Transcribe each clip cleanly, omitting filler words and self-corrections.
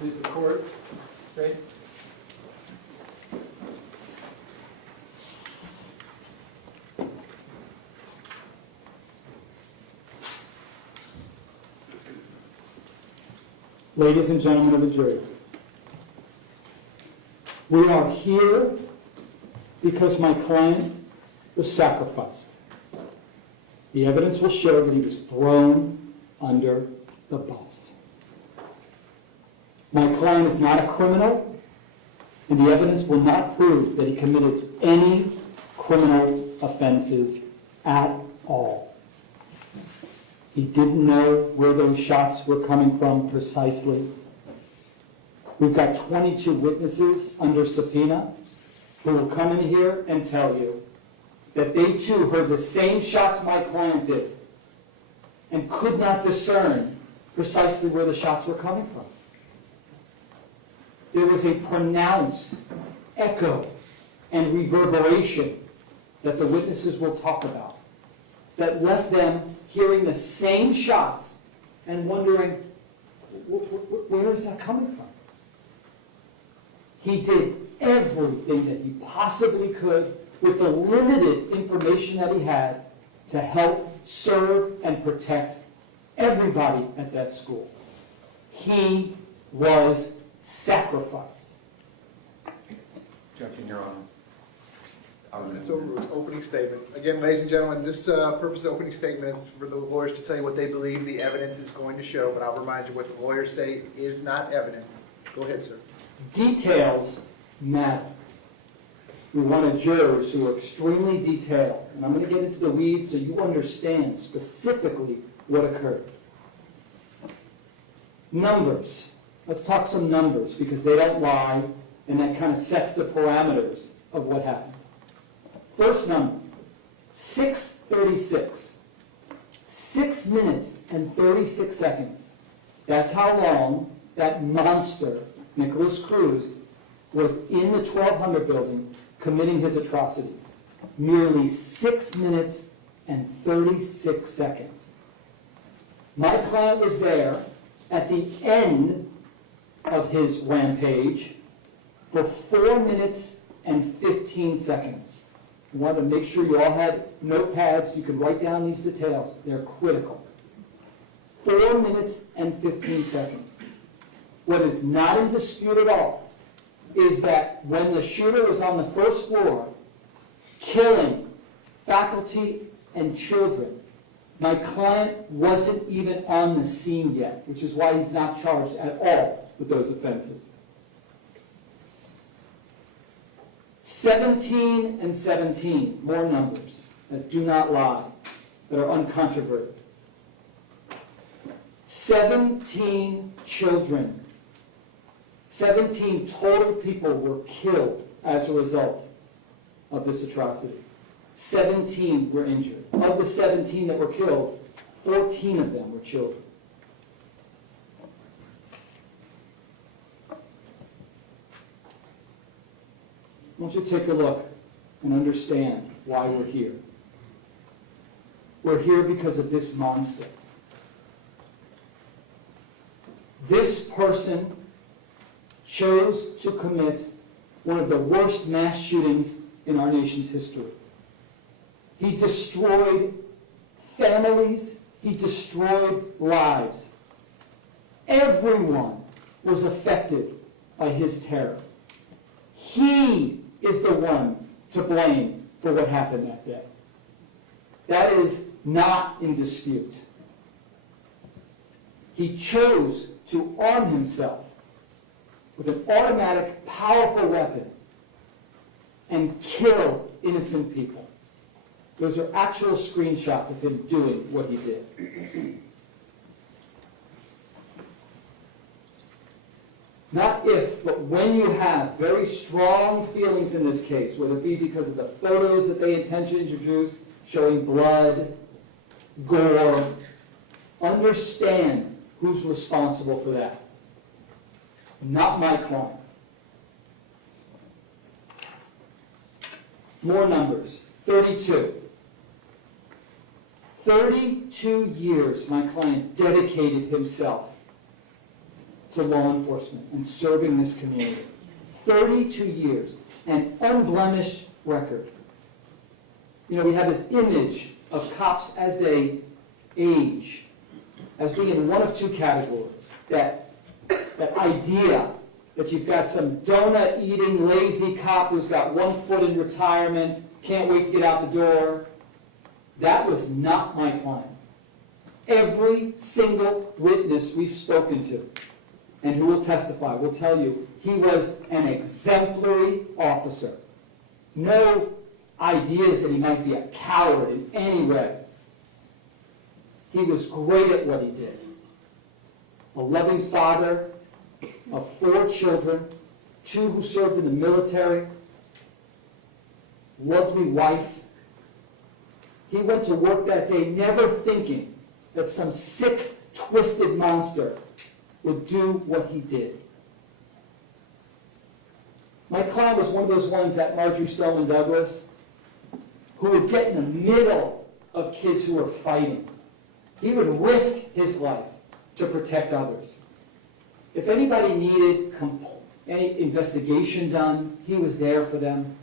Please the court. Say. Ladies and gentlemen of the jury, we are here because my client was sacrificed. The evidence will show that he was thrown under the bus. My client is not a criminal, and the evidence will not prove that he committed any criminal offenses at all. He didn't know where those shots were coming from precisely. We've got 22 witnesses under subpoena who will come in here and tell you that they too heard the same shots my client did and could not discern precisely where the shots were coming from. There was a pronounced echo and reverberation that the witnesses will talk about that left them hearing the same shots and wondering, where is that coming from? He did everything that he possibly could with the limited information that he had to help serve and protect everybody at that school. He was sacrificed. Objection, Your Honor. It's over. It's opening statement. Again, ladies and gentlemen, this purpose of the opening statement is for the lawyers to tell you what they believe the evidence is going to show, but I'll remind you what the lawyers say is not evidence. Go ahead, sir. Details matter. We wanted jurors who are extremely detailed, and I'm going to get into the weeds so you understand specifically what occurred. Numbers. Let's talk some numbers because they don't lie, and that kind of sets the parameters of what happened. First number, 6:36. 6 minutes and 36 seconds. That's how long that monster, Nicholas Cruz, was in the 1200 building committing his atrocities. Merely 6 minutes and 36 seconds. My client was there at the end of his rampage for 4 minutes and 15 seconds. I wanted to make sure you all had notepads so you could write down these details. They're critical. 4 minutes and 15 seconds. What is not in dispute at all is that when the shooter was on the first floor killing faculty and children, my client wasn't even on the scene yet, which is why he's not charged at all with those offenses. 17 and 17, more numbers that do not lie, that are uncontroverted. 17 children, 17 total people were killed as a result of this atrocity. 17 were injured. Of the 17 that were killed, 14 of them were children. I want you to take a look and understand why we're here. We're here because of this monster. This person chose to commit one of the worst mass shootings in our nation's history. He destroyed families. He destroyed lives. Everyone was affected by his terror. He is the one to blame for what happened that day. That is not in dispute. He chose to arm himself with an automatic, powerful weapon and kill innocent people. Those are actual screenshots of him doing what he did. Not if, but when you have very strong feelings in this case, whether it be because of the photos that they intentionally introduced, showing blood, gore, understand who's responsible for that. Not my client. More numbers. 32. 32 years my client dedicated himself to law enforcement and serving this community. 32 years, an unblemished record. You know, we have this image of cops as they age, as being in one of two categories. That idea that you've got some donut-eating, lazy cop who's got 1 foot in retirement, can't wait to get out the door. That was not my client. Every single witness we've spoken to, and who will testify, will tell you he was an exemplary officer. No ideas that he might be a coward in any way. He was great at what he did. A loving father of 4 children, 2 who served in the military, lovely wife. He went to work that day never thinking that some sick, twisted monster would do what he did. My client was one of those ones that Marjorie Stoneman Douglas, who would get in the middle of kids who were fighting. He would risk his life to protect others. If anybody needed any investigation done, he was there for them.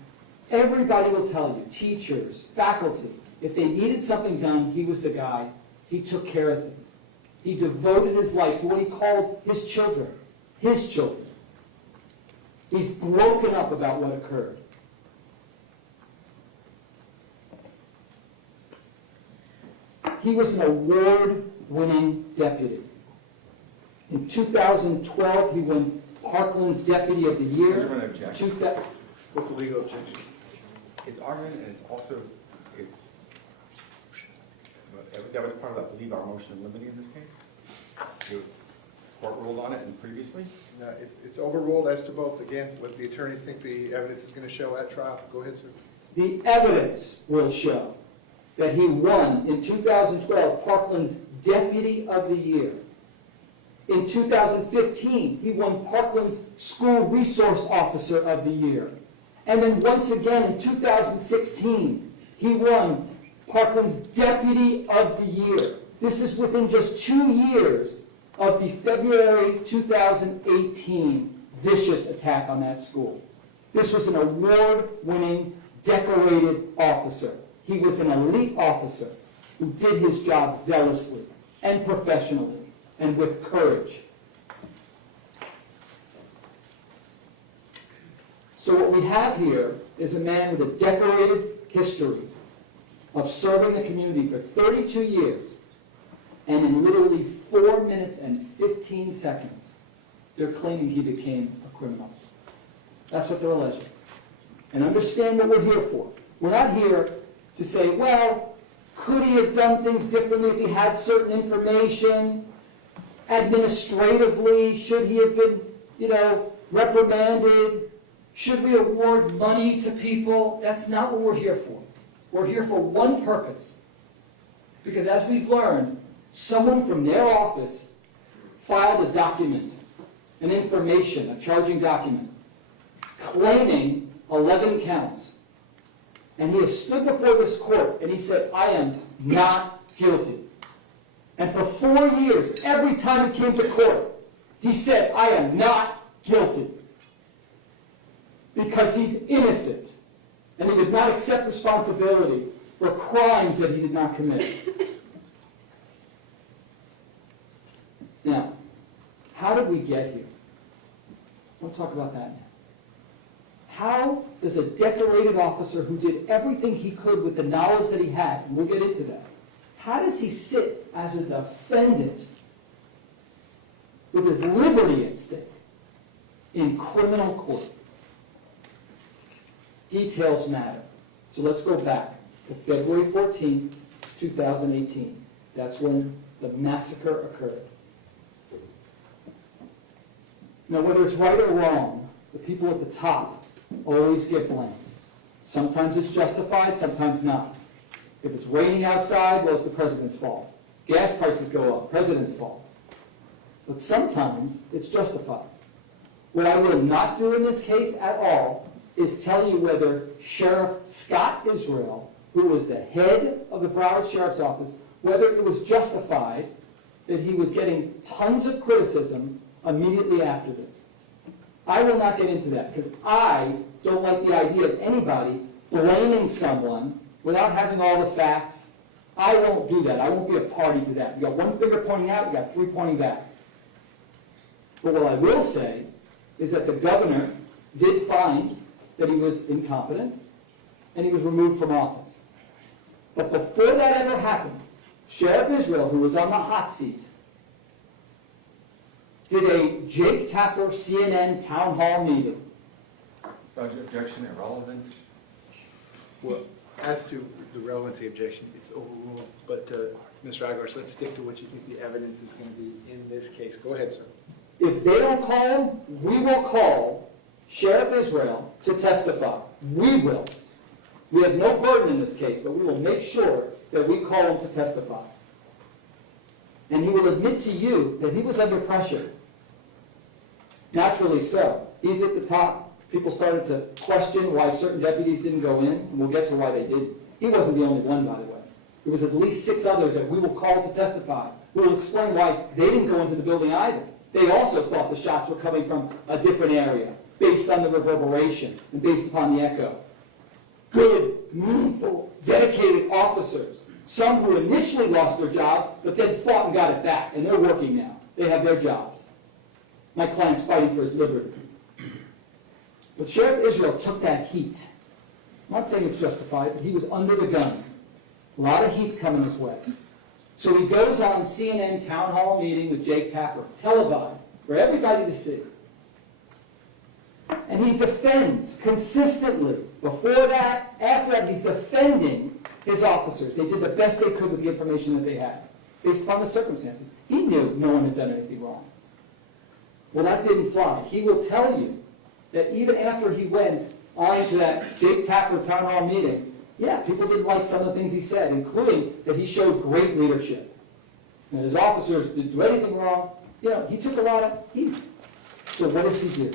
Everybody will tell you, teachers, faculty, if they needed something done, he was the guy. He took care of things. He devoted his life to what he called his children. His children. He's broken up about what occurred. He was an award-winning deputy. In 2012, he won Parkland's Deputy of the Year. You're going to object. What's the legal objection? It's argument, and it's also, that was part of, I believe, our motion in limine in this case. The court ruled on it and previously. No, it's overruled as to both. Again, what the attorneys think the evidence is going to show at trial. Go ahead, sir. The evidence will show that he won in 2012 Parkland's Deputy of the Year. In 2015, he won Parkland's School Resource Officer of the Year. And then once again in 2016, he won Parkland's Deputy of the Year. This is within just 2 years of the February 2018 vicious attack on that school. This was an award-winning, decorated officer. He was an elite officer who did his job zealously and professionally and with courage. So what we have here is a man with a decorated history of serving the community for 32 years, and in literally 4 minutes and 15 seconds, they're claiming he became a criminal. That's what they're alleging. And understand what we're here for. We're not here to say, well, could he have done things differently if he had certain information? Administratively, should he have been, reprimanded? Should we award money to people? That's not what we're here for. We're here for one purpose. Because as we've learned, someone from their office filed a document, an information, a charging document, claiming 11 counts. And he has stood before this court and he said, I am not guilty. And for 4 years, every time he came to court, he said, I am not guilty. Because he's innocent. And he did not accept responsibility for crimes that he did not commit. Now, how did we get here? I want to talk about that now. How does a decorated officer who did everything he could with the knowledge that he had, and we'll get into that, how does he sit as a defendant with his liberty at stake in criminal court? Details matter. So let's go back to February 14, 2018. That's when the massacre occurred. Now, whether it's right or wrong, the people at the top always get blamed. Sometimes it's justified, sometimes not. If it's raining outside, well, it's the president's fault. Gas prices go up, president's fault. But sometimes it's justified. What I will not do in this case at all is tell you whether Sheriff Scot Israel, who was the head of the Broward Sheriff's Office, whether it was justified that he was getting tons of criticism immediately after this. I will not get into that because I don't like the idea of anybody blaming someone without having all the facts. I won't do that. I won't be a party to that. You got one finger pointing out, you got three pointing back. But what I will say is that the governor did find that he was incompetent and he was removed from office. But before that ever happened, Sheriff Israel, who was on the hot seat, did a Jake Tapper CNN town hall meeting. Is budget objection irrelevant? Well, as to the relevancy objection, it's overruled, but Mr. Eiglarsh, let's stick to what you think the evidence is going to be in this case. Go ahead, sir. If they don't call him, we will call Sheriff Israel to testify. We will. We have no burden in this case, but we will make sure that we call him to testify. And he will admit to you that he was under pressure. Naturally so. He's at the top. People started to question why certain deputies didn't go in, and we'll get to why they didn't. He wasn't the only one, by the way. There was at least 6 others that we will call to testify. We will explain why they didn't go into the building either. They also thought the shots were coming from a different area, based on the reverberation and based upon the echo. Good, meaningful, dedicated officers. Some who initially lost their job, but then fought and got it back, and they're working now. They have their jobs. My client's fighting for his liberty. But Sheriff Israel took that heat. I'm not saying it's justified, but he was under the gun. A lot of heat's coming his way. So he goes on CNN town hall meeting with Jake Tapper, televised, for everybody to see. And he defends consistently. Before that, after that, he's defending his officers. They did the best they could with the information that they had, based upon the circumstances. He knew no one had done anything wrong. Well, that didn't fly. He will tell you that even after he went on to that Jake Tapper town hall meeting, yeah, people didn't like some of the things he said, including that he showed great leadership. And his officers didn't do anything wrong. You know, he took a lot of heat. So what does he do?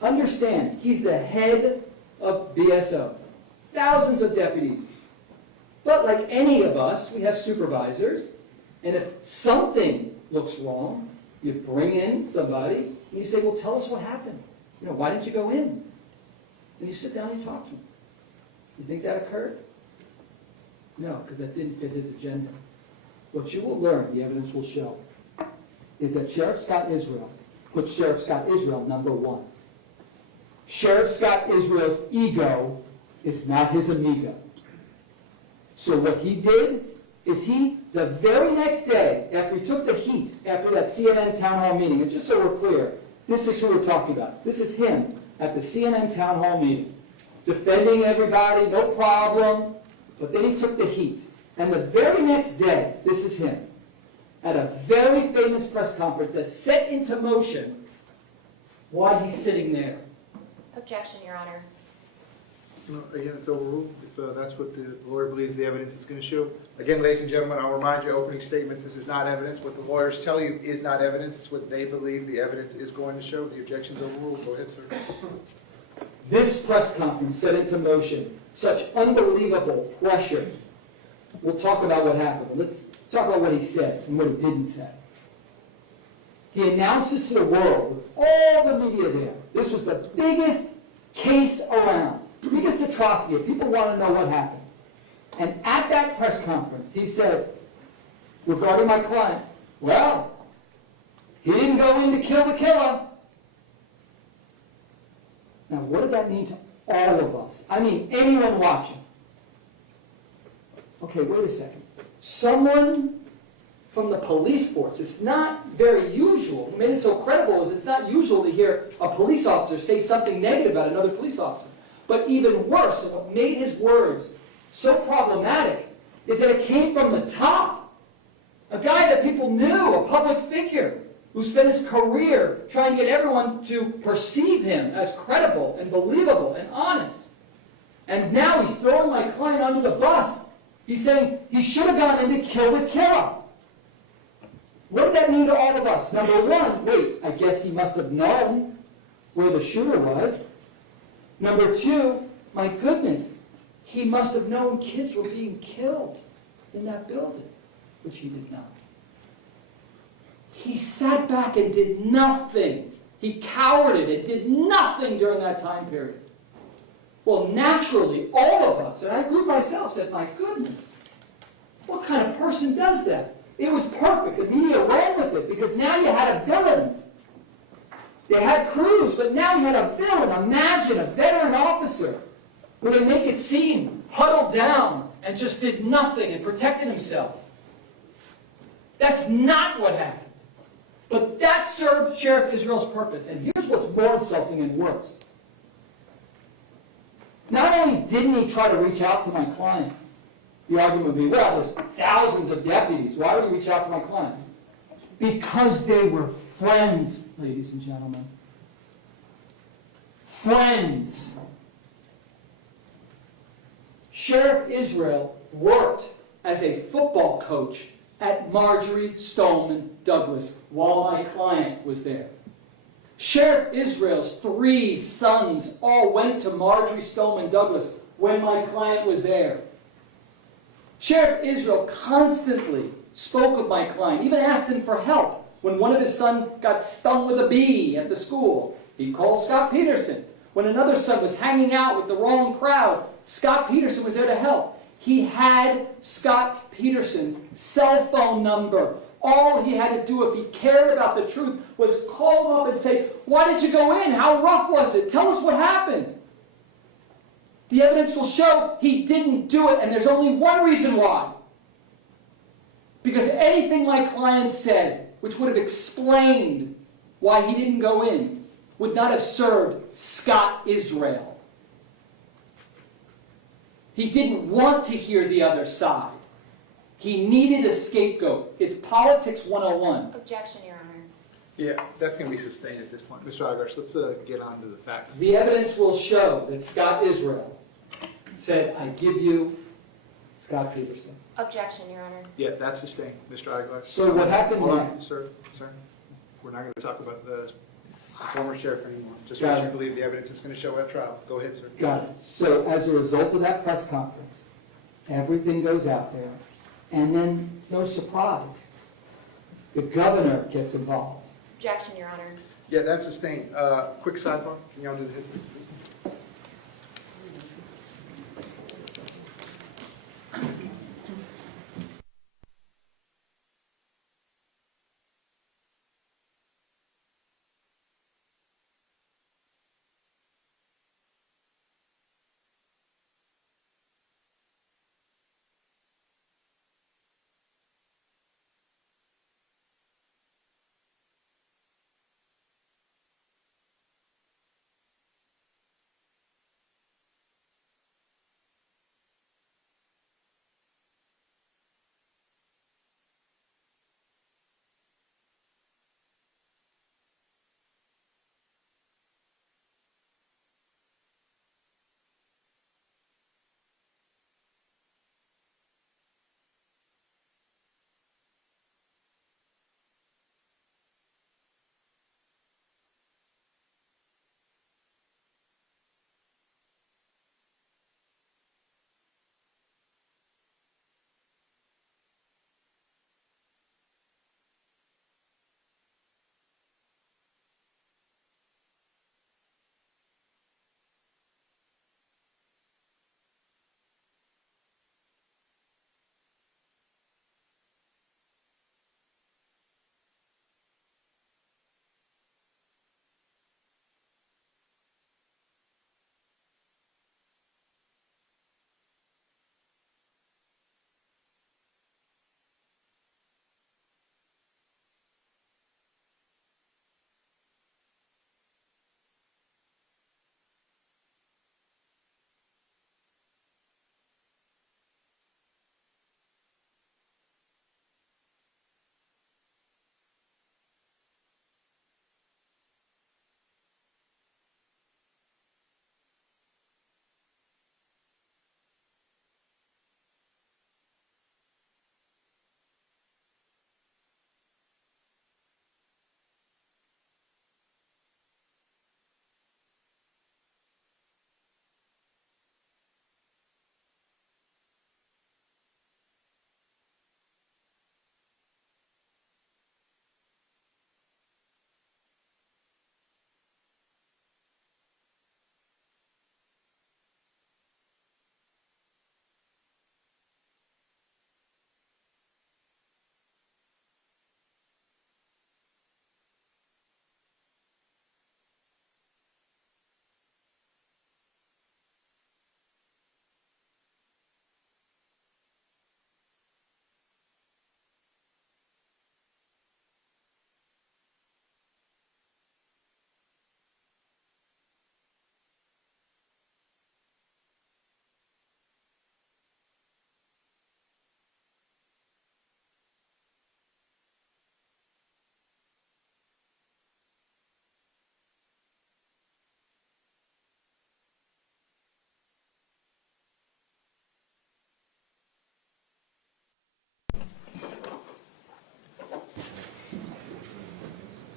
Understand, he's the head of BSO. Thousands of deputies. But like any of us, we have supervisors. And if something looks wrong, you bring in somebody and you say, well, tell us what happened. You know, why didn't you go in? And you sit down and you talk to him. You think that occurred? No, because that didn't fit his agenda. What you will learn, the evidence will show, is that Sheriff Scot Israel put Sheriff Scot Israel number 1. Sheriff Scot Israel's ego is not his amigo. So what he did is the very next day, after he took the heat, after that CNN town hall meeting, and just so we're clear, this is who we're talking about. This is him at the CNN town hall meeting, defending everybody, no problem, but then he took the heat. And the very next day, this is him, at a very famous press conference that set into motion why he's sitting there. Objection, Your Honor. No, again, it's overruled, if that's what the lawyer believes the evidence is going to show. Again, ladies and gentlemen, I'll remind you, opening statements, this is not evidence. What the lawyers tell you is not evidence. It's what they believe the evidence is going to show. The objection's overruled. Go ahead, sir. This press conference set into motion such unbelievable pressure. We'll talk about what happened. Let's talk about what he said and what he didn't say. He announces to the world, with all the media there, this was the biggest case around, biggest atrocity. People want to know what happened. And at that press conference, he said, regarding my client, well, he didn't go in to kill the killer. Now, what did that mean to all of us? I mean, anyone watching. Okay, wait a second. Someone from the police force, it's not very usual. What made it so credible is it's not usual to hear a police officer say something negative about another police officer. But even worse, and what made his words so problematic, is that it came from the top. A guy that people knew, a public figure, who spent his career trying to get everyone to perceive him as credible and believable and honest. And now he's throwing my client under the bus. He's saying he should have gone in to kill the killer. What did that mean to all of us? Number one, wait, I guess he must have known where the shooter was. Number two, my goodness, he must have known kids were being killed in that building, which he did not. He sat back and did nothing. He cowered it and did nothing during that time period. Well, naturally, all of us, and I include myself, said, my goodness, what kind of person does that? It was perfect. The media ran with it because now you had a villain. They had Cruz, but now you had a villain. Imagine a veteran officer where they make it seem huddled down and just did nothing and protected himself. That's not what happened. But that served Sheriff Israel's purpose. And here's what's more insulting and worse. Not only didn't he try to reach out to my client, the argument would be, well, there's thousands of deputies. Why would he reach out to my client? Because they were friends, ladies and gentlemen. Friends. Sheriff Israel worked as a football coach at Marjorie Stoneman Douglas while my client was there. Sheriff Israel's 3 sons all went to Marjorie Stoneman Douglas when my client was there. Sheriff Israel constantly spoke of my client, even asked him for help when one of his sons got stung with a bee at the school. He called Scot Peterson. When another son was hanging out with the wrong crowd, Scot Peterson was there to help. He had Scot Peterson's cell phone number. All he had to do if he cared about the truth was call him up and say, why did you go in? How rough was it? Tell us what happened. The evidence will show he didn't do it, and there's only one reason why. Because anything my client said, which would have explained why he didn't go in, would not have served Scot Israel. He didn't want to hear the other side. He needed a scapegoat. It's politics 101. Objection, Your Honor. Yeah, that's going to be sustained at this point. Mr. Eiglarsh, let's get on to the facts. The evidence will show that Scot Israel said, I give you Scot Peterson. Objection, Your Honor. Yeah, that's sustained, Mr. Eiglarsh. So what happened Hold on, next? sir. We're not going to talk about the former sheriff anymore. Just Got what you it. believe the evidence is going to show at trial. Go ahead, sir. Got it. So as a result of that press conference, everything goes out there, and then it's no surprise. The governor gets involved. Objection, Your Honor. Yeah, that's sustained. Quick sidebar. Can you all do the hits?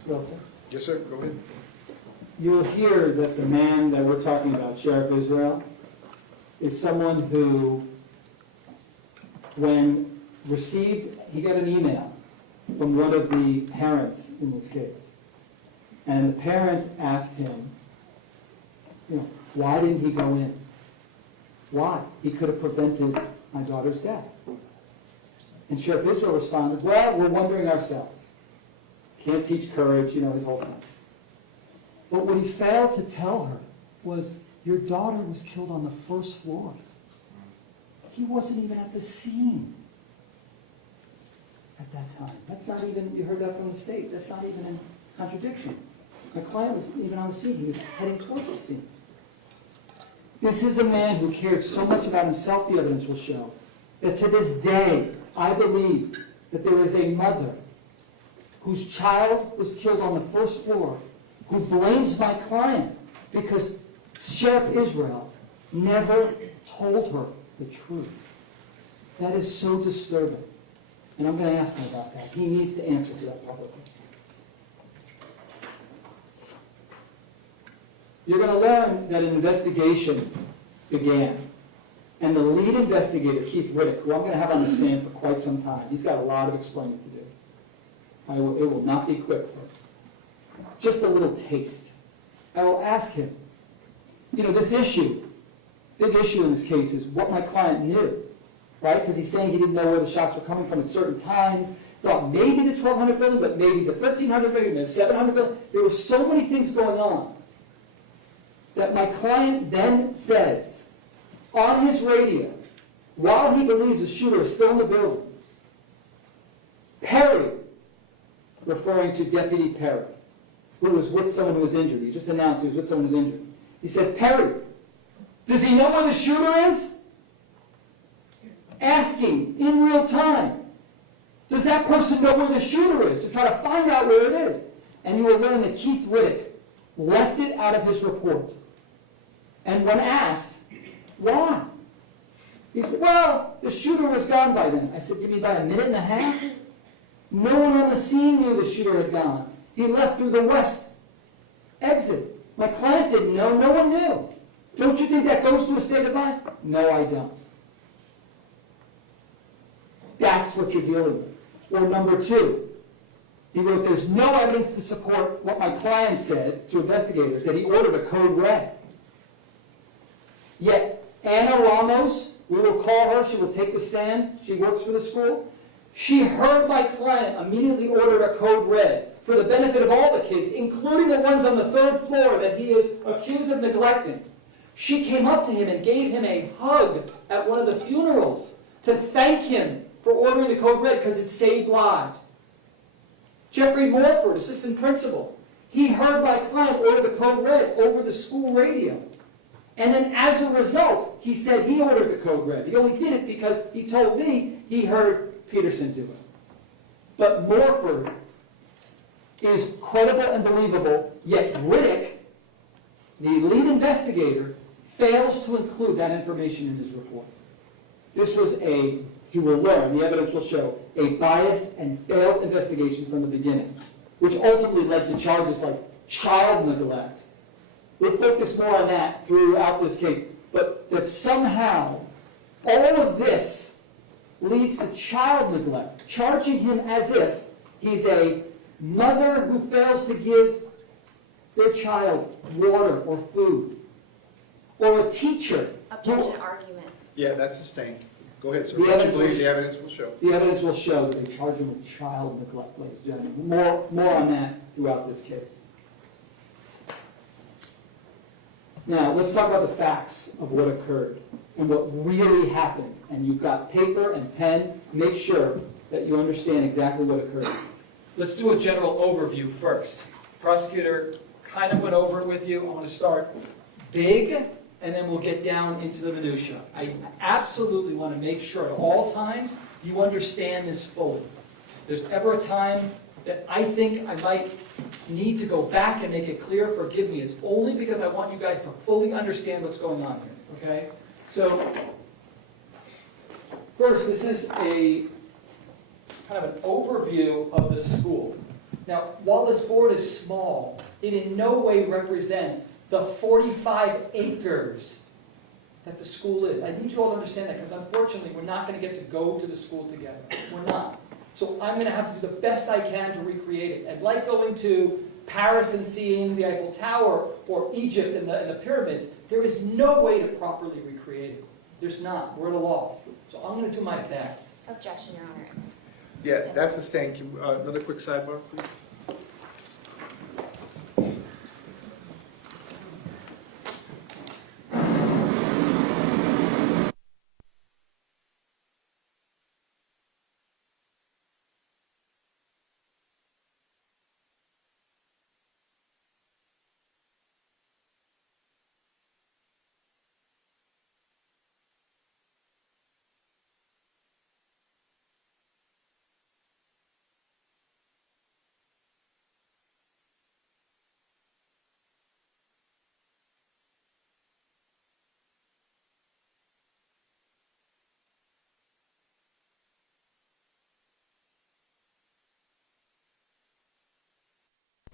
Wilson? Yes, sir, go ahead. You'll hear that the man that we're talking about, Sheriff Israel, is someone who, when he got an email from one of the parents in this case. And the parent asked him, why didn't he go in? Why? He could have prevented my daughter's death. And Sheriff Israel responded, well, we're wondering ourselves. Can't teach courage, his whole thing. But what he failed to tell her was, your daughter was killed on the first floor. He wasn't even at the scene at that time. That's not even, you heard that from the state, that's not even in contradiction. My client wasn't even on the scene, he was heading towards the scene. This is a man who cared so much about himself, the evidence will show, that to this day, I believe that there is a mother whose child was killed on the first floor, who blames my client because Sheriff Israel never told her the truth. That is so disturbing. And I'm going to ask him about that. He needs to answer for that publicly. You're going to learn that an investigation began. And the lead investigator, Keith Riddick, who I'm going to have on the stand for quite some time, he's got a lot of explaining to do. It will not be quick, folks. Just a little taste. I will ask him, this issue, big issue in this case is what my client knew, right? Because he's saying he didn't know where the shots were coming from at certain times, thought maybe the 1,200 building, but maybe the 1,300 building, maybe the 700 building. There were so many things going on that my client then says on his radio, while he believes the shooter is still in the building, Perry, referring to Deputy Perry, who was with someone who was injured. He just announced he was with someone who was injured. He said, Perry, does he know where the shooter is? Asking in real time, does that person know where the shooter is? To try to find out where it is. And you will learn that Keith Riddick left it out of his report. And when asked, why? He said, well, the shooter was gone by then. I said, you mean by a minute and a half? No one on the scene knew the shooter had gone. He left through the west exit. My client didn't know. No one knew. Don't you think that goes to a state of mind? No, I don't. That's what you're dealing with. Or number two, he wrote, there's no evidence to support what my client said to investigators, that he ordered a code red. Yet, Anna Ramos, we will call her, she will take the stand, she works for the school. She heard my client immediately order a code red for the benefit of all the kids, including the ones on the 3rd floor that he is accused of neglecting. She came up to him and gave him a hug at one of the funerals to thank him for ordering the code red because it saved lives. Jeffrey Morford, assistant principal, he heard my client order the code red over the school radio. And then as a result, he said he ordered the code red. He only did it because he told me he heard Peterson do it. But Morford is credible and believable, yet Riddick, the lead investigator, fails to include that information in his report. This was you will learn, the evidence will show, a biased and failed investigation from the beginning, which ultimately led to charges like child neglect. We'll focus more on that throughout this case, but that somehow all of this leads to child neglect, charging him as if he's a mother who fails to give their child water or food, or a teacher. Objection, argument. Yeah, that's sustained. Go ahead, sir. The What you evidence believe will the evidence will show. The evidence will show that they charge him with child neglect, ladies and gentlemen. More on that throughout this case. Now, let's talk about the facts of what occurred and what really happened. And you've got paper and pen. Make sure that you understand exactly what occurred. Let's do a general overview first. Prosecutor kind of went over it with you. I want to start big, and then we'll get down into the minutia. I absolutely want to make sure at all times you understand this fully. If there's ever a time that I think I might need to go back and make it clear, forgive me. It's only because I want you guys to fully understand what's going on here, okay? So, first, this is a kind of an overview of the school. Now, while this board is small, it in no way represents the 45 acres that the school is. I need you all to understand that, because unfortunately, we're not going to get to go to the school together. We're not. So I'm going to have to do the best I can to recreate it. And like going to Paris and seeing the Eiffel Tower, or Egypt and the pyramids, there is no way to properly recreate it. There's not. We're at a loss. So I'm going to do my best. Objection, Your Honor. Yeah, that's sustained. Another quick sidebar, please.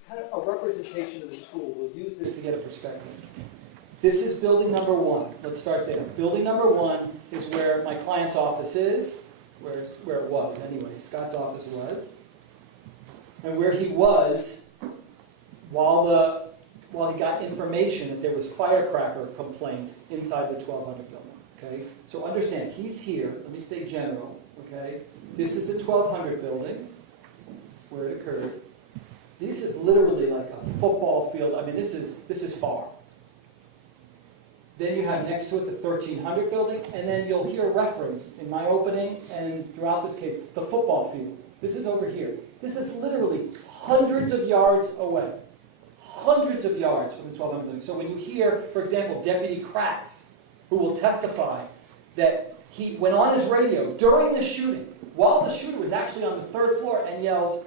Kind of a representation of the school. We'll use this to get a perspective. This is building number 1. Let's start there. Building number 1 is where my client's office is, where it was anyway. Scott's office was, and where he was while he got information that there was firecracker complaint inside the 1200 building. Okay, so understand, he's here. Let me stay general. Okay, this is the 1200 building where it occurred. This is literally like a football field. I mean, this is far. Then you have next to it the 1300 building, and then you'll hear reference in my opening and throughout this case, the football field. This is over here. This is literally hundreds of yards away. Hundreds of yards from the 1200 building. So when you hear, for example, Deputy Kratz, who will testify that he went on his radio during the shooting, while the shooter was actually on the 3rd floor, and yells,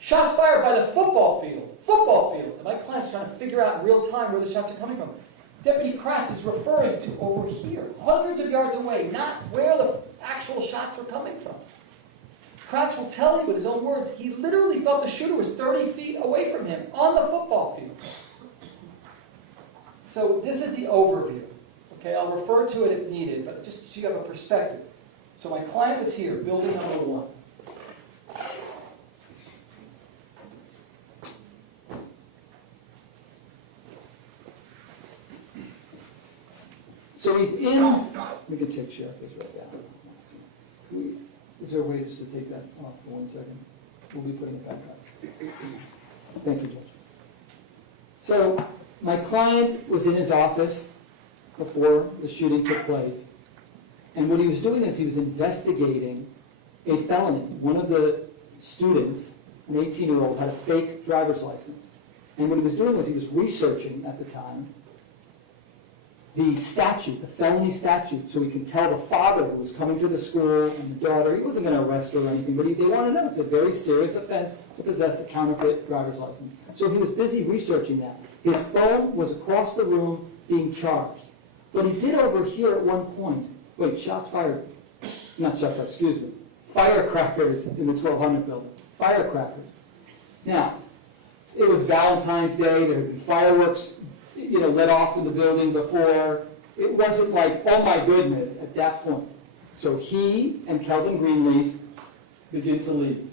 "Shots fired by the football field, football field." And my client's trying to figure out in real time where the shots are coming from. Deputy Kratz is referring to over here, hundreds of yards away, not where the actual shots were coming from. Kratz will tell you in his own words, he literally thought the shooter was 30 feet away from him on the football field. So this is the overview. Okay, I'll refer to it if needed, but just so you have a perspective. So my client was here, building number 1. So he's in, we can take Sheriff right down. Is there a way just to take that off for 1 second? We'll be putting it back up. Thank you, Judge. So my client was in his office before the shooting took place. And what he was doing is he was investigating a felony. One of the students, an 18-year-old, had a fake driver's license. And what he was doing was he was researching at the time the statute, the felony statute, so he could tell the father who was coming to the school and the daughter. He wasn't going to arrest her or anything, but they wanted to know it's a very serious offense to possess a counterfeit driver's license. So he was busy researching that. His phone was across the room being charged. What he did over here at one point, shots fired, not shots fired, excuse me, firecrackers in the 1200 building, firecrackers. Now, it was Valentine's Day, there had been fireworks let off in the building before. It wasn't like, oh my goodness, at that point. So he and Kelvin Greenleaf begin to leave.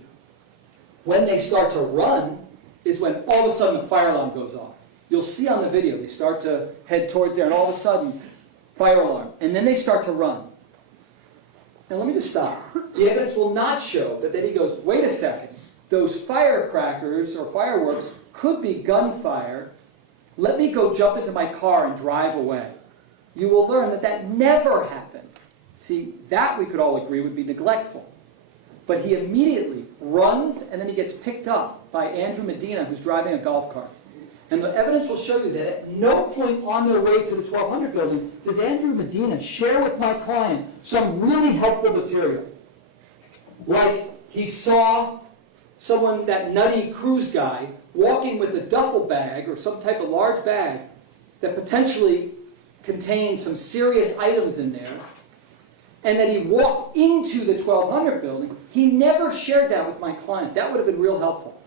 When they start to run is when all of a sudden the fire alarm goes off. You'll see on the video, they start to head towards there, and all of a sudden, fire alarm. And then they start to run. Now let me just stop. The evidence will not show that then he goes, wait a second, those firecrackers or fireworks could be gunfire. Let me go jump into my car and drive away. You will learn that that never happened. See, that we could all agree would be neglectful. But he immediately runs, and then he gets picked up by Andrew Medina, who's driving a golf cart. And the evidence will show you that at no point on their way to the 1200 building does Andrew Medina share with my client some really helpful material. Like he saw someone, that nutty cruise guy, walking with a duffel bag or some type of large bag that potentially contains some serious items in there. and then he walked into the 1200 building, he never shared that with my client. That would have been real helpful.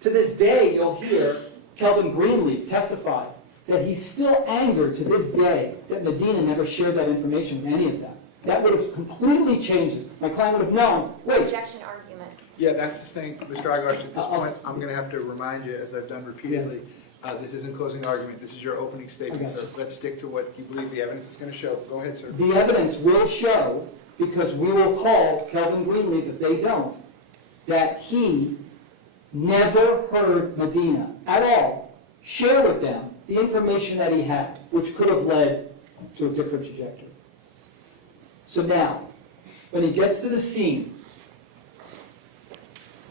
To this day, you'll hear Kelvin Greenleaf testify that he's still angered to this day that Medina never shared that information with any of them. That would have completely changed it. My client would have known, wait, Objection argument. Yeah, that's the thing, Mr. Eiglarsh, at this I'll- point, I'm going to have to remind you, as I've done repeatedly, this isn't closing argument, this is your opening statement, Okay. so let's stick to what you believe the evidence is going to show. Go ahead, sir. the evidence will show, because we will call Kelvin Greenleaf if they don't, that he never heard Medina at all share with them the information that he had, which could have led to a different trajectory. So now, when he gets to the scene,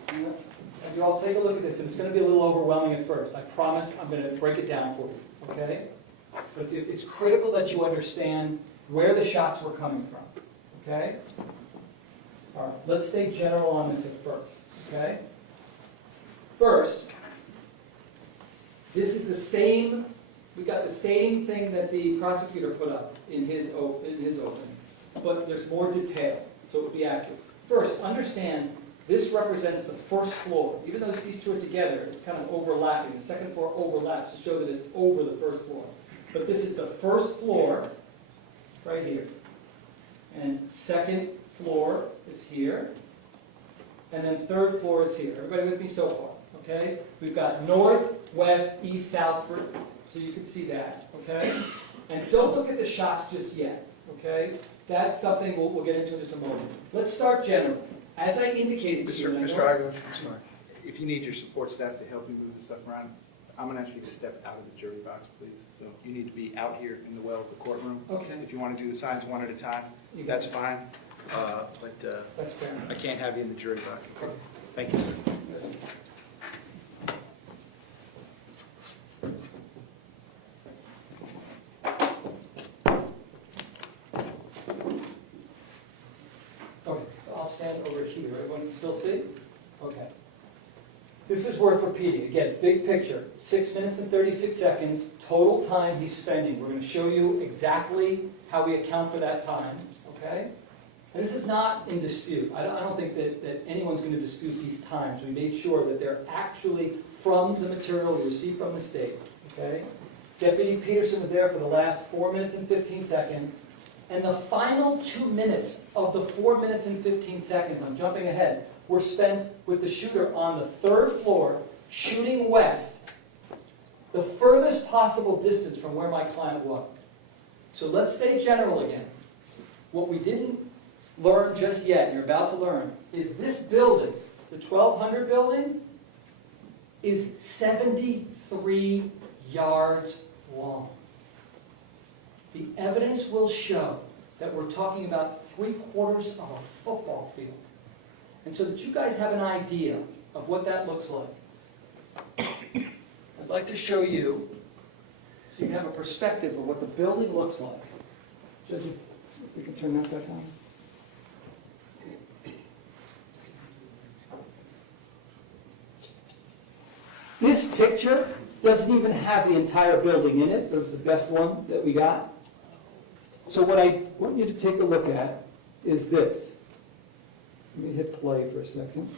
and you all take a look at this, and it's going to be a little overwhelming at first. I promise I'm going to break it down for you, okay? But it's critical that you understand where the shots were coming from, okay? All right, let's stay general on this at first, okay? First, this is the same, we got the same thing that the prosecutor put up in his opening, but there's more detail, so it would be accurate. First, understand this represents the first floor. Even though these two are together, it's kind of overlapping. The second floor overlaps to show that it's over the first floor. But this is the first floor, right here. And second floor is here. And then third floor is here. Everybody with me so far? Okay? We've got north, west, east, south, so you can see that. Okay? And don't look at the shots just yet. Okay? That's something we'll get into in just a moment. Let's start generally. As I indicated to you, Mr. Eiglarsh, I'm sorry. If you need your support staff to help you move this stuff around, I'm going to ask you to step out of the jury box, please. So you need to be out here in the well of the courtroom. Okay. If you want to do the signs one at a time, You that's got fine. That's fair. I can't have you in the jury box. Thank you, sir. Okay, so I'll stand over here. Everyone can still see? Okay. This is worth repeating. Again, big picture, 6 minutes and 36 seconds, total time he's spending. We're going to show you exactly how we account for that time, okay? And this is not in dispute. I don't think that anyone's going to dispute these times. We made sure that they're actually from the material we received from the state, okay? Deputy Peterson was there for the last 4 minutes and 15 seconds. And the final 2 minutes of the 4 minutes and 15 seconds, I'm jumping ahead, were spent with the shooter on the third floor, shooting west, the furthest possible distance from where my client was. So let's stay general again. What we didn't learn just yet, and you're about to learn, is this building, the 1200 building, is 73 yards long. The evidence will show that we're talking about 3/4 of a football field. And so that you guys have an idea of what that looks like, I'd like to show you, so you have a perspective of what the building looks like. Judge, if we can turn that back on. This picture doesn't even have the entire building in it. It was the best one that we got. So what I want you to take a look at is this. Let me hit play for a second.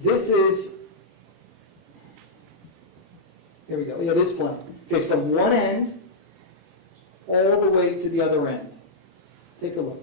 This is, here we go, yeah, it is playing. Okay, from one end all the way to the other end. Take a look.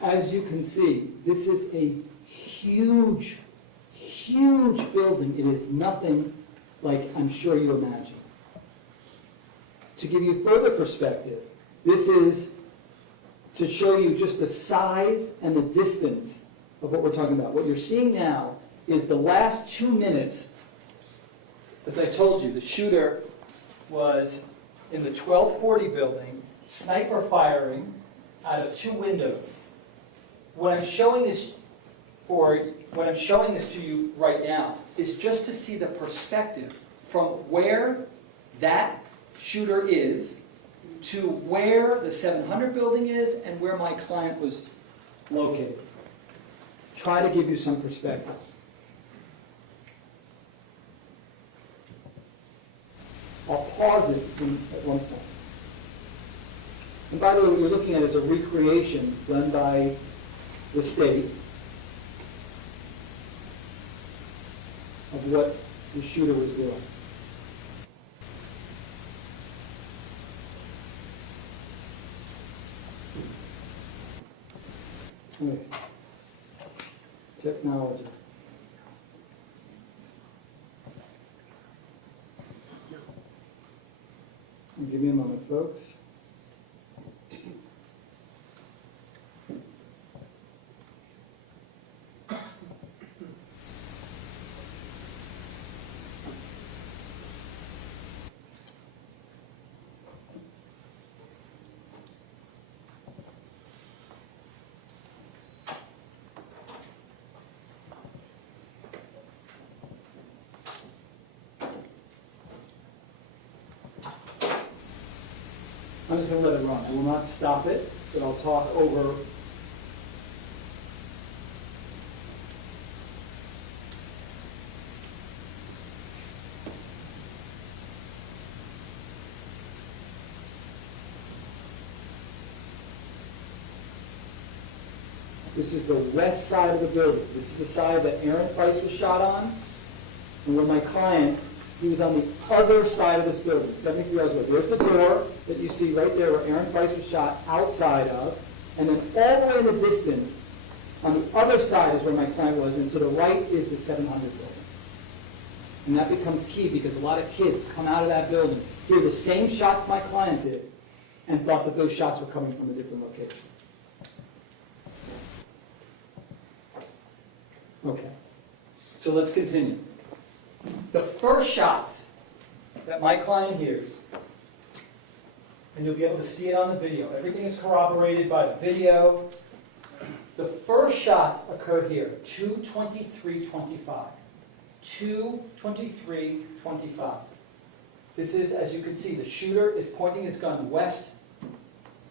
As you can see, this is a huge, huge building. It is nothing like I'm sure you imagine. To give you further perspective, this is to show you just the size and the distance of what we're talking about. What you're seeing now is the last 2 minutes. As I told you, the shooter was in the 1240 building, sniper firing out of 2 windows. What I'm showing this to you right now is just to see the perspective from where that shooter is to where the 700 building is and where my client was located. Try to give you some perspective. I'll pause it at one point. And by the way, what you're looking at is a recreation done by the state of what the shooter was doing. Okay. Technology. Give me a moment, folks. I'm just going to let it run. I will not stop it, but I'll talk over. This is the west side of the building. This is the side that Aaron Price was shot on. And where my client, he was on the other side of this building, 73 hours ago. There's the door that you see right there where Aaron Price was shot outside of. And then all the way in the distance, on the other side is where my client was, and to the right is the 700 building. And that becomes key because a lot of kids come out of that building, hear the same shots my client did, and thought that those shots were coming from a different location. Okay, so let's continue. The first shots that my client hears, and you'll be able to see it on the video. Everything is corroborated by the video. The first shots occur here, 2:23:25. 2:23:25. This is, as you can see, the shooter is pointing his gun west,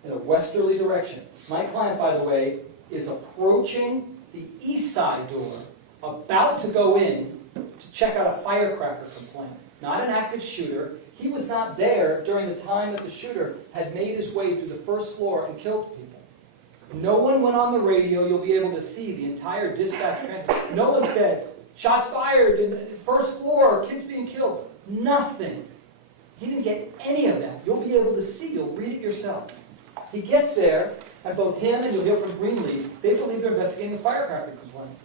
in a westerly direction. My client, by the way, is approaching the east side door, about to go in to check out a firecracker complaint. Not an active shooter. He was not there during the time that the shooter had made his way through the first floor and killed people. No one went on the radio. You'll be able to see the entire dispatch transcript. No one said, shots fired in the first floor, kids being killed. Nothing. He didn't get any of that. You'll be able to see. You'll read it yourself. He gets there, and both him and you'll hear from Greenleaf, they believe they're investigating a firecracker complaint.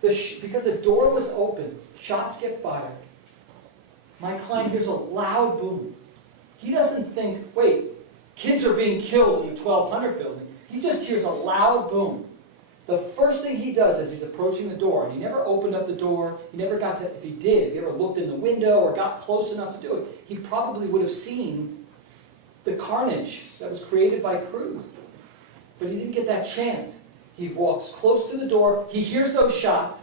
Because the door was open, shots get fired. My client hears a loud boom. He doesn't think, wait, kids are being killed in the 1200 building. He just hears a loud boom. The first thing he does as he's approaching the door, and he never opened up the door, he never got to, if he did, if he ever looked in the window or got close enough to do it, he probably would have seen the carnage that was created by Cruz. But he didn't get that chance. He walks close to the door. He hears those shots.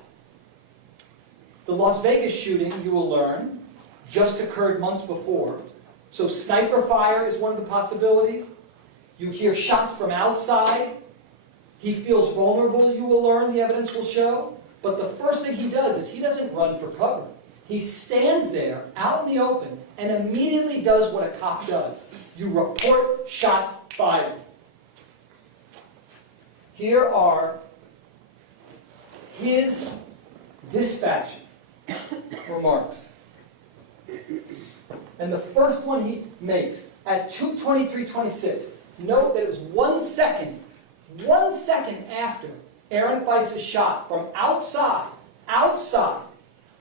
The Las Vegas shooting, you will learn, just occurred months before. So sniper fire is one of the possibilities. You hear shots from outside. He feels vulnerable, you will learn, the evidence will show. But the first thing he does is he doesn't run for cover. He stands there out in the open and immediately does what a cop does. You report shots fired. Here are his dispatch remarks. And the first one he makes at 2:23:26. Note that it was 1 second after Aaron Feist is shot from outside.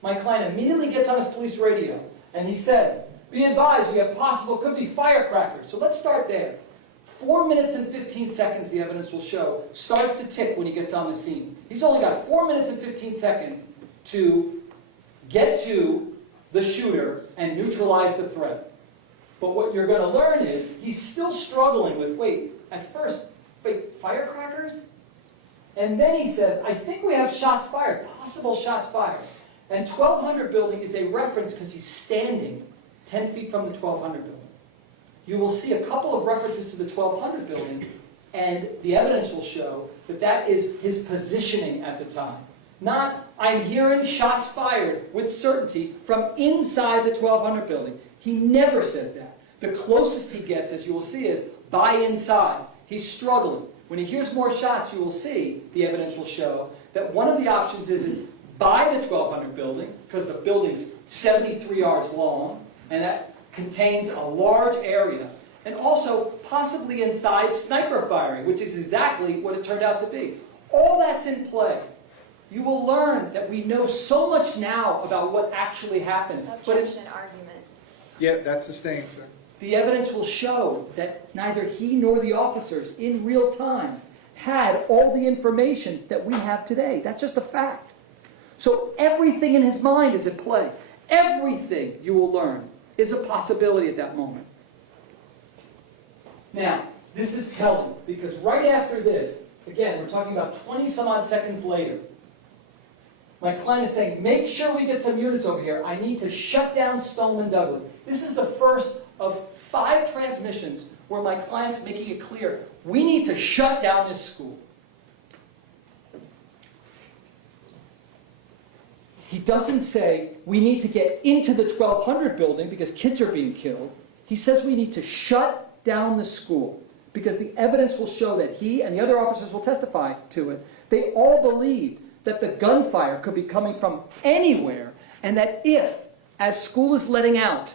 My client immediately gets on his police radio, and he says, "Be advised, we have possible, could be firecrackers." So let's start there. 4 minutes and 15 seconds, the evidence will show, starts to tick when he gets on the scene. He's only got 4 minutes and 15 seconds to get to the shooter and neutralize the threat. But what you're going to learn is he's still struggling with, at first, firecrackers? And then he says, "I think we have shots fired, possible shots fired." And 1200 building is a reference because he's standing 10 feet from the 1200 building. You will see a couple of references to the 1200 building, and the evidence will show that that is his positioning at the time. Not, "I'm hearing shots fired with certainty from inside the 1200 building." He never says that. The closest he gets, as you will see, is by inside. He's struggling. When he hears more shots, you will see, the evidence will show, that one of the options is it's by the 1200 building, because the building's 73 yards long, and that contains a large area, and also possibly inside sniper firing, which is exactly what it turned out to be. All that's in play. You will learn that we know so much now about what actually happened. Objection, argument. Yeah, that's sustained, sir. The evidence will show that neither he nor the officers in real time had all the information that we have today. That's just a fact. So everything in his mind is at play. Everything, you will learn, is a possibility at that moment. Now, this is telling, because right after this, again, we're talking about 20 some odd seconds later, my client is saying, "Make sure we get some units over here. I need to shut down Stoneman Douglas." This is the first of 5 transmissions where my client's making it clear, we need to shut down this school. He doesn't say, we need to get into the 1200 building because kids are being killed. He says we need to shut down the school because the evidence will show that he and the other officers will testify to it. They all believed that the gunfire could be coming from anywhere, and that if, as school is letting out,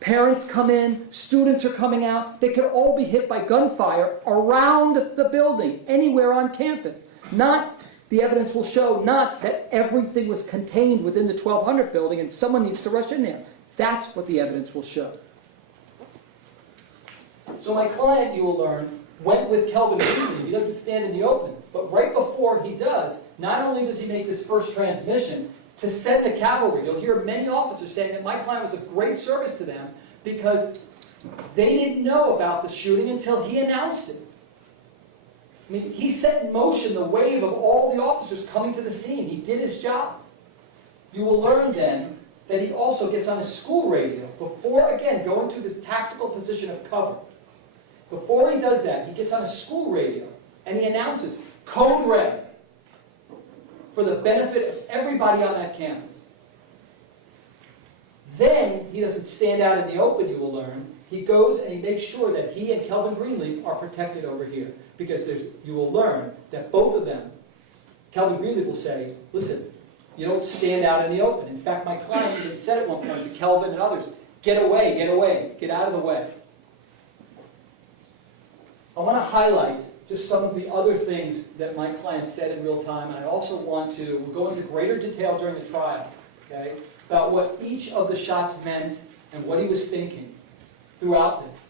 parents come in, students are coming out, they could all be hit by gunfire around the building, anywhere on campus. Not, the evidence will show, not that everything was contained within the 1200 building and someone needs to rush in there. That's what the evidence will show. So my client, you will learn, went with Kelvin Greenleaf. He doesn't stand in the open. But right before he does, not only does he make this first transmission to send the cavalry, you'll hear many officers saying that my client was a great service to them because they didn't know about the shooting until he announced it. I mean, he set in motion the wave of all the officers coming to the scene. He did his job. You will learn then that he also gets on his school radio before, again, going to this tactical position of cover. Before he does that, he gets on a school radio and he announces, "Code Red," for the benefit of everybody on that campus. Then he doesn't stand out in the open, you will learn. He goes and he makes sure that he and Kelvin Greenleaf are protected over here. Because you will learn that both of them, Kelvin Greenleaf will say, "Listen, you don't stand out in the open." In fact, my client even said at one point to Kelvin and others, get away, get out of the way." I want to highlight just some of the other things that my client said in real time, and I also want to go into greater detail during the trial, okay, about what each of the shots meant and what he was thinking throughout this.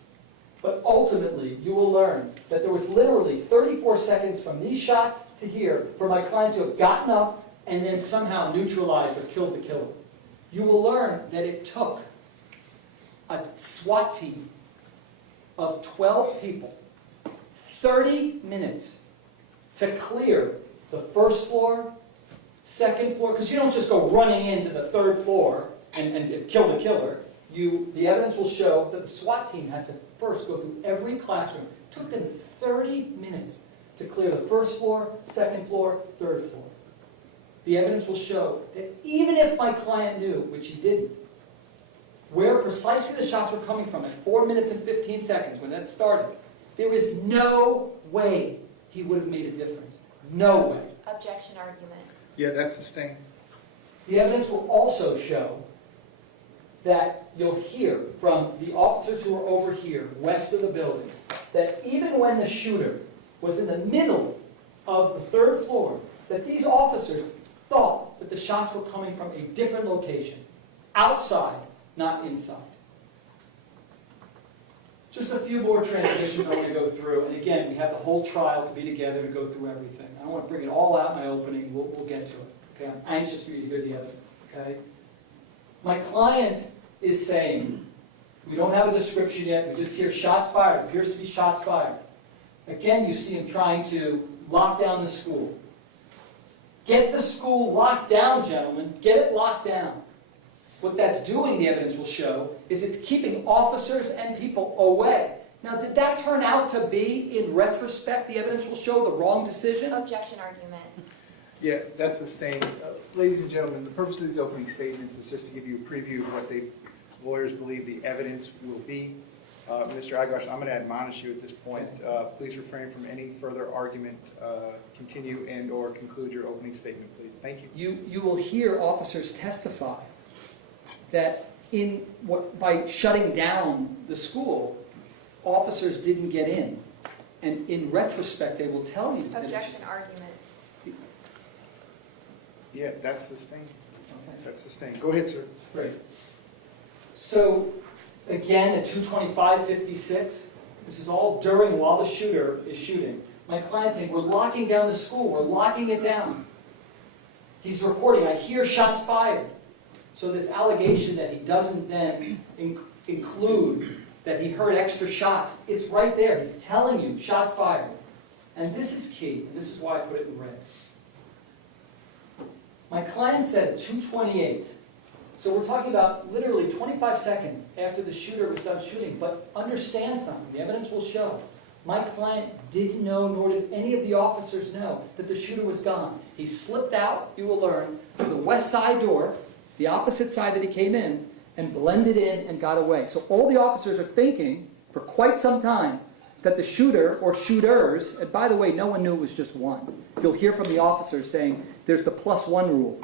But ultimately, you will learn that there was literally 34 seconds from these shots to here for my client to have gotten up and then somehow neutralized or killed the killer. You will learn that it took a SWAT team of 12 people 30 minutes to clear the first floor, second floor, because you don't just go running into the third floor and kill the killer. The evidence will show that the SWAT team had to first go through every classroom. It took them 30 minutes to clear the first floor, second floor, third floor. The evidence will show that even if my client knew, which he didn't, where precisely the shots were coming from at 4 minutes and 15 seconds when that started, there is no way he would have made a difference. No way. Objection, argument. Yeah, that's sustained. The evidence will also show that you'll hear from the officers who are over here, west of the building, that even when the shooter was in the middle of the third floor, that these officers thought that the shots were coming from a different location, outside, not inside. Just a few more transitions I want to go through, and again, we have the whole trial to be together to go through everything. I don't want to bring it all out in my opening, we'll get to it. Okay, I'm anxious for you to hear the evidence, okay? My client is saying, we don't have a description yet, we just hear shots fired, appears to be shots fired. Again, you see him trying to lock down the school. Get the school locked down, gentlemen, get it locked down. What that's doing, the evidence will show, is it's keeping officers and people away. Now, did that turn out to be, in retrospect, the evidence will show, the wrong decision? Objection argument. Yeah, that's sustained. Ladies and gentlemen, the purpose of these opening statements is just to give you a preview of what the lawyers believe the evidence will be. Mr. Eiglarsh, I'm going to admonish you at this point. Please refrain from any further argument. Continue and/or conclude your opening statement, please. Thank you. You will hear officers testify that by shutting down the school, officers didn't get in. And in retrospect, they will tell you that Objection argument. Yeah, that's sustained. Okay. That's sustained. Go ahead, sir. Great. So, again, at 2:25:56, this is all while the shooter is shooting. My client's saying, we're locking down the school, we're locking it down. He's reporting, I hear shots fired. So this allegation that he doesn't then include that he heard extra shots, it's right there. He's telling you, shots fired. And this is key, and this is why I put it in red. My client said at 2:28, so we're talking about literally 25 seconds after the shooter was done shooting, but understand something, the evidence will show. My client didn't know, nor did any of the officers know, that the shooter was gone. He slipped out, you will learn, through the west side door, the opposite side that he came in, and blended in and got away. So all the officers are thinking, for quite some time, that the shooter or shooters, and by the way, no one knew it was just one. You'll hear from the officers saying, there's the +1 rule.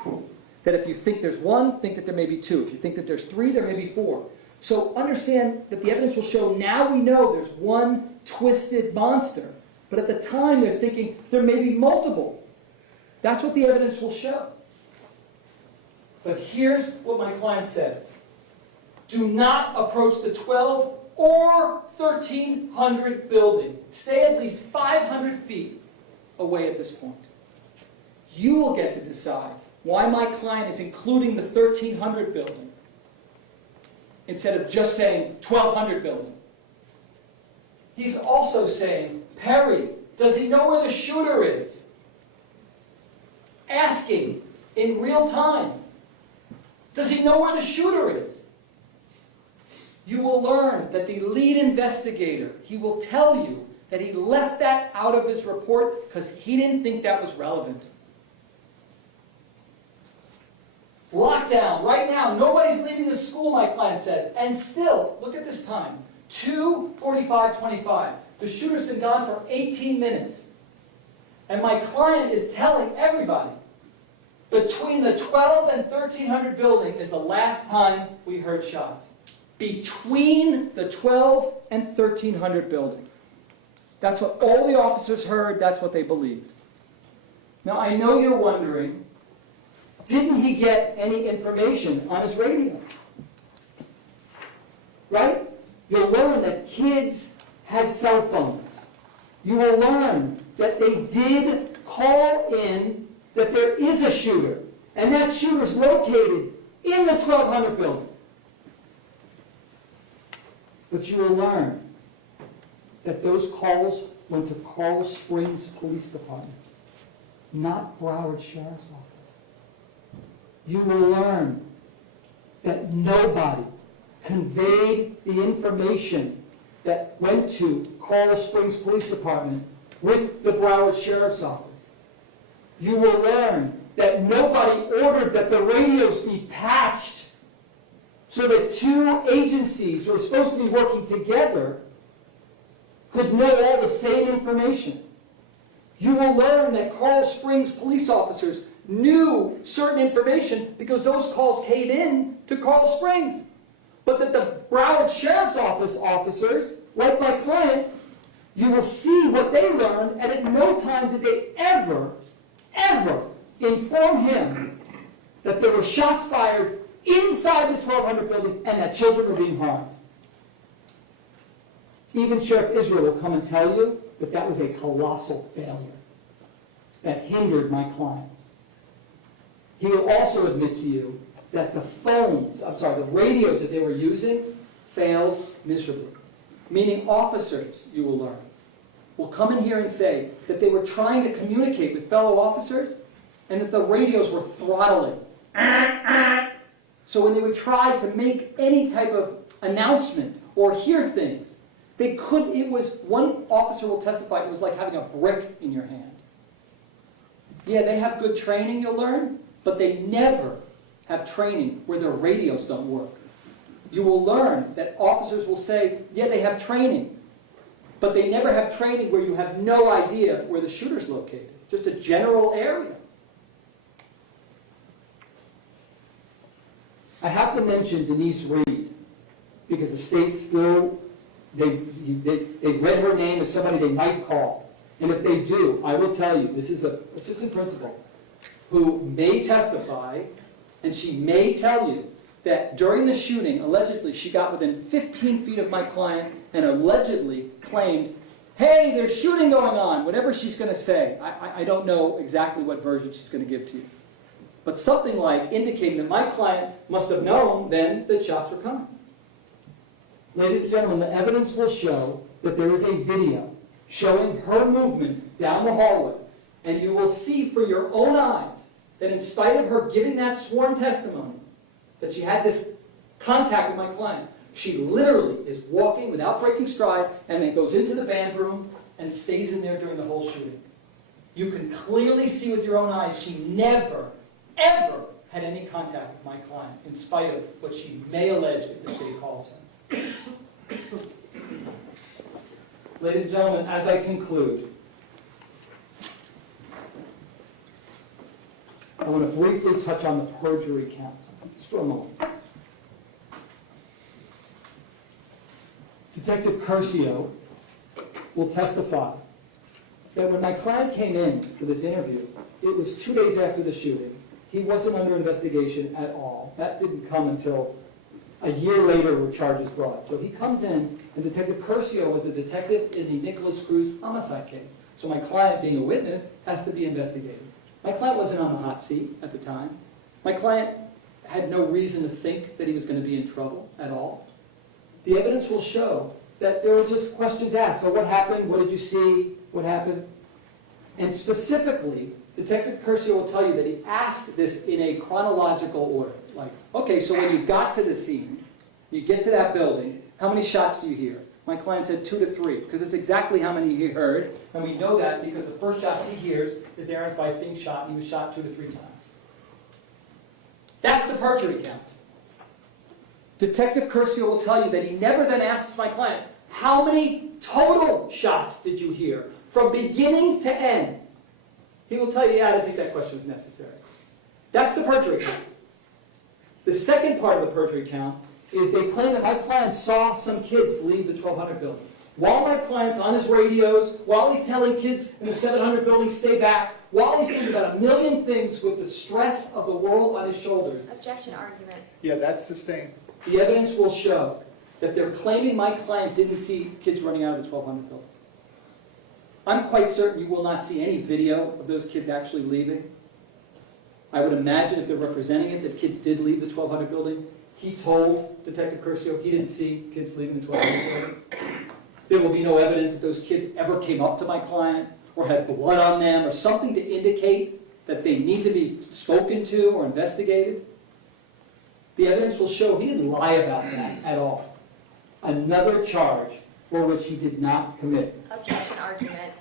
That if you think there's one, think that there may be two. If you think that there's three, there may be four. So understand that the evidence will show, now we know there's one twisted monster. But at the time, they're thinking there may be multiple. That's what the evidence will show. But here's what my client says. Do not approach the 12 or 1300 building. Stay at least 500 feet away at this point. You will get to decide why my client is including the 1300 building instead of just saying 1200 building. He's also saying, Perry, does he know where the shooter is? Asking in real time, does he know where the shooter is? You will learn that the lead investigator, he will tell you that he left that out of his report because he didn't think that was relevant. Lockdown, right now, nobody's leaving the school, my client says. And still, look at this time, 2:45:25. The shooter's been gone for 18 minutes. And my client is telling everybody, between the 12 and 1300 building is the last time we heard shots. Between the 12 and 1300 building. That's what all the officers heard, that's what they believed. Now I know you're wondering, didn't he get any information on his radio? Right? You'll learn that kids had cell phones. You will learn that they did call in that there is a shooter, and that shooter's located in the 1200 building. But you will learn that those calls went to Coral Springs Police Department, not Broward Sheriff's Office. You will learn that nobody conveyed the information that went to Coral Springs Police Department with the Broward Sheriff's Office. You will learn that nobody ordered that the radios be patched so that two agencies who are supposed to be working together could know all the same information. You will learn that Coral Springs police officers knew certain information because those calls came in to Coral Springs. But that the Broward Sheriff's Office officers, like my client, you will see what they learned, and at no time did they ever inform him that there were shots fired inside the 1200 building and that children were being harmed. Even Sheriff Israel will come and tell you that that was a colossal failure that hindered my client. He will also admit to you that the radios that they were using failed miserably. Meaning officers, you will learn, will come in here and say that they were trying to communicate with fellow officers and that the radios were throttling. So when they would try to make any type of announcement or hear things, they couldn't. It was, one officer will testify, it was like having a brick in your hand. Yeah, they have good training, you'll learn, but they never have training where their radios don't work. You will learn that officers will say, yeah, they have training, but they never have training where you have no idea where the shooter's located, just a general area. I have to mention Denise Reed, because the state still, they read her name as somebody they might call. And if they do, I will tell you, this is an assistant principal who may testify, and she may tell you that during the shooting, allegedly, she got within 15 feet of my client and allegedly claimed, hey, there's shooting going on, whatever she's going to say. I don't know exactly what version she's going to give to you. But something like indicating that my client must have known then that shots were coming. Ladies and gentlemen, the evidence will show that there is a video showing her movement down the hallway. And you will see for your own eyes that in spite of her giving that sworn testimony, that she had this contact with my client, she literally is walking without breaking stride and then goes into the band room and stays in there during the whole shooting. You can clearly see with your own eyes she never, ever had any contact with my client, in spite of what she may allege if the state calls her. Ladies and gentlemen, as I conclude, I want to briefly touch on the perjury count, just for a moment. Detective Curcio will testify that when my client came in for this interview, it was 2 days after the shooting. He wasn't under investigation at all. That didn't come until a year later were charges brought. So he comes in, and Detective Curcio was the detective in the Nicholas Cruz homicide case. So my client, being a witness, has to be investigated. My client wasn't on the hot seat at the time. My client had no reason to think that he was going to be in trouble at all. The evidence will show that there were just questions asked. So what happened? What did you see? What happened? And specifically, Detective Curcio will tell you that he asked this in a chronological order. Like, okay, so when you got to the scene, you get to that building, how many shots do you hear? My client said 2 to 3, because it's exactly how many he heard, and we know that because the first shots he hears is Aaron Feist being shot, and he was shot 2 to 3 times. That's the perjury count. Detective Curcio will tell you that he never then asks my client, how many total shots did you hear from beginning to end? He will tell you, yeah, I didn't think that question was necessary. That's the perjury count. The second part of the perjury count is they claim that my client saw some kids leave the 1200 building. While my client's on his radios, while he's telling kids in the 700 building stay back, while he's doing about a million things with the stress of the world on his shoulders. Objection argument. Yeah, that's sustained. The evidence will show that they're claiming my client didn't see kids running out of the 1200 building. I'm quite certain you will not see any video of those kids actually leaving. I would imagine if they're representing it that kids did leave the 1200 building. He told Detective Curcio he didn't see kids leaving the 1200 building. There will be no evidence that those kids ever came up to my client or had blood on them or something to indicate that they need to be spoken to or investigated. The evidence will show he didn't lie about that at all. Another charge for which he did not commit. Objection argument.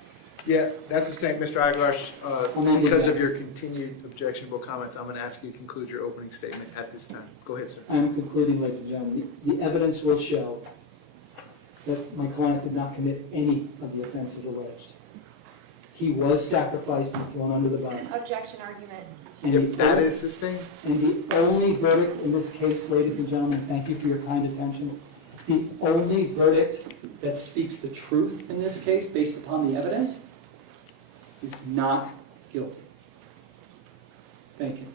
Yeah, that's sustained, Mr. Eiglarsh. Amended Because that. of your continued objectionable comments, I'm going to ask you to conclude your opening statement at this time. Go ahead, sir. I'm concluding, ladies and gentlemen. The evidence will show that my client did not commit any of the offenses alleged. He was sacrificed and thrown under the bus. Objection argument. And If that is sustained, And the only verdict in this case, ladies and gentlemen, thank you for your kind attention, the only verdict that speaks the truth in this case, based upon the evidence, is not guilty. Thank you.